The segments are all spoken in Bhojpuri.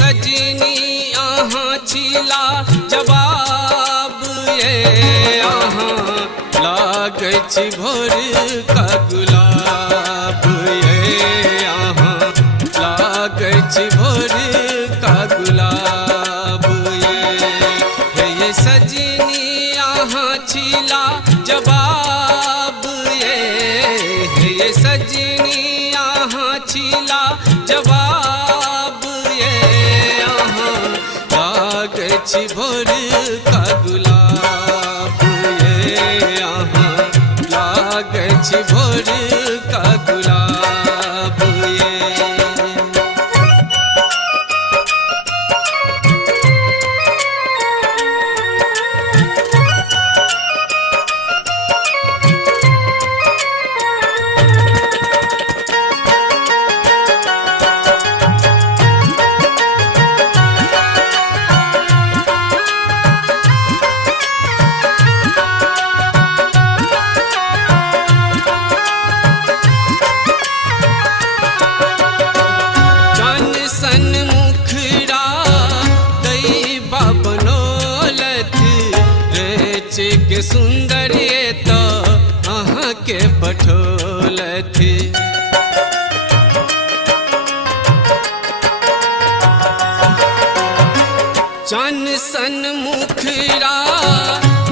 सजनी अहाँ छिला जवाब ये अहाँ लागै छी भोर का गुलाब ये अहाँ लागै छी भोर का गुलाब ये सजनी अहाँ छिला जवाब ये सजनी अहाँ छिला जवाब ये अहाँ लागै छी भोर का गुलाब ये अहाँ लागै छी भोर का गुलाब ये। के सुंदर ये तो अहाँ के पठोलथ चन सन मुखरा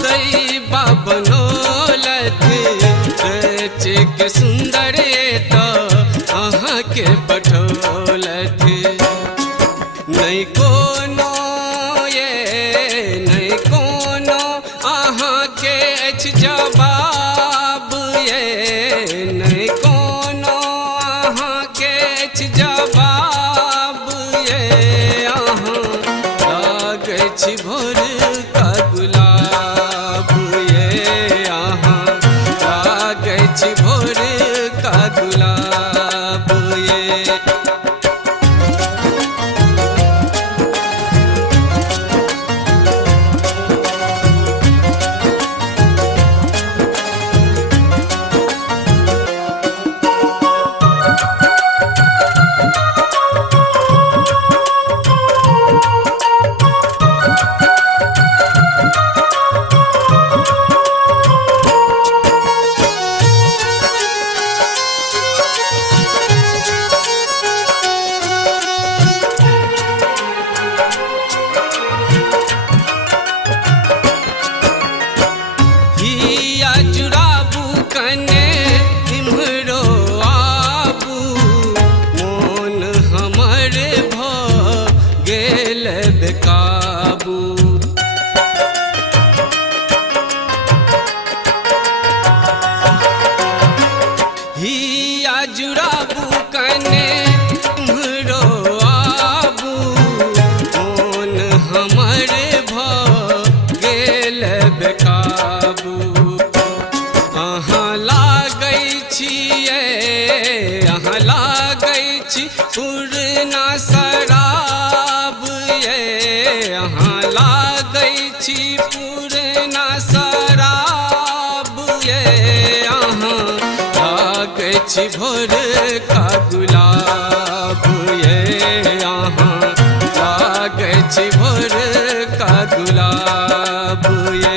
दैबा बनोलथ के सुंदर ये तो अहाँ के पठोलथ नहीं कोनो ये नहीं कोनो अहाँ के अछि जवाब ये नहीं कोनो अहाँ के अछि जवाब ये अहाँ लागै छी भोर का गुलाब ये अहाँ लागै छी भोर का गुलाब ये। काबू हिया जुड़ाबू कने तुमरो आबू मोन हमर भ गेल बेकाबू अहाँ लागै छियै अहाँ लागै छी पुरना शराब ये अहाँ लागै छी पुरना शराब ये अहाँ लागै छी भोर का गुलाब ये अहाँ लागै छी भोर का गुलाब ये।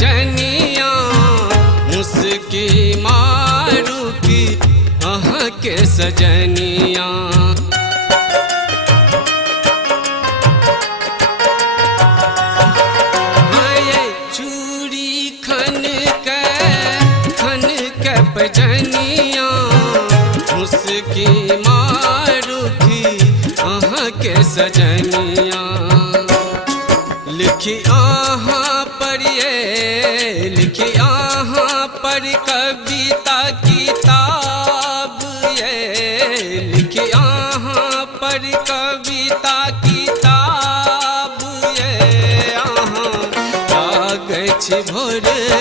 जनिया मुस्की मारू की अहाँ के सजनिया चूड़ी खन के बजनिया मुस्की मारू की अहाँ के सजनिया लिखी आहाँ पर ये लिखी आहाँ पर कविता किताब मोरे